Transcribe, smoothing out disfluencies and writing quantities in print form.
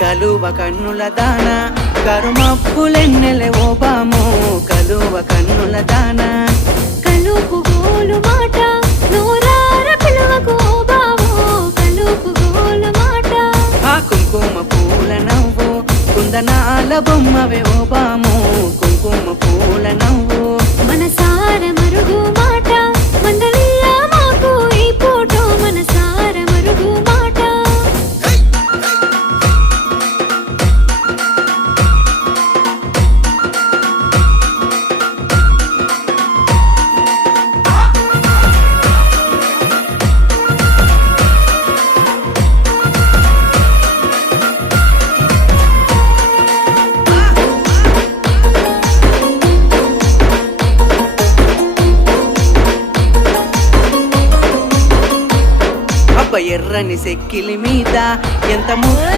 కలువ కన్నుల దాన కరుమప్పులెన్నెలే ఓ బాము కలువ కన్నుల దాన కలుపు గోలు మాట నూరార పిలువకు ఓ బావో కలుపు గోలు మాట ఆ కుంకుమ పూల నవ్వు కుందనాల బొమ్మవే ఓ బాము కుంకుమ పూల నవ్వు మనసార మరుగు మాట మందలియ మాకు ఈ పూట మనసార మరుగు మాట అబ్బ ఎర్రని సెక్కిలి మీద ఎంత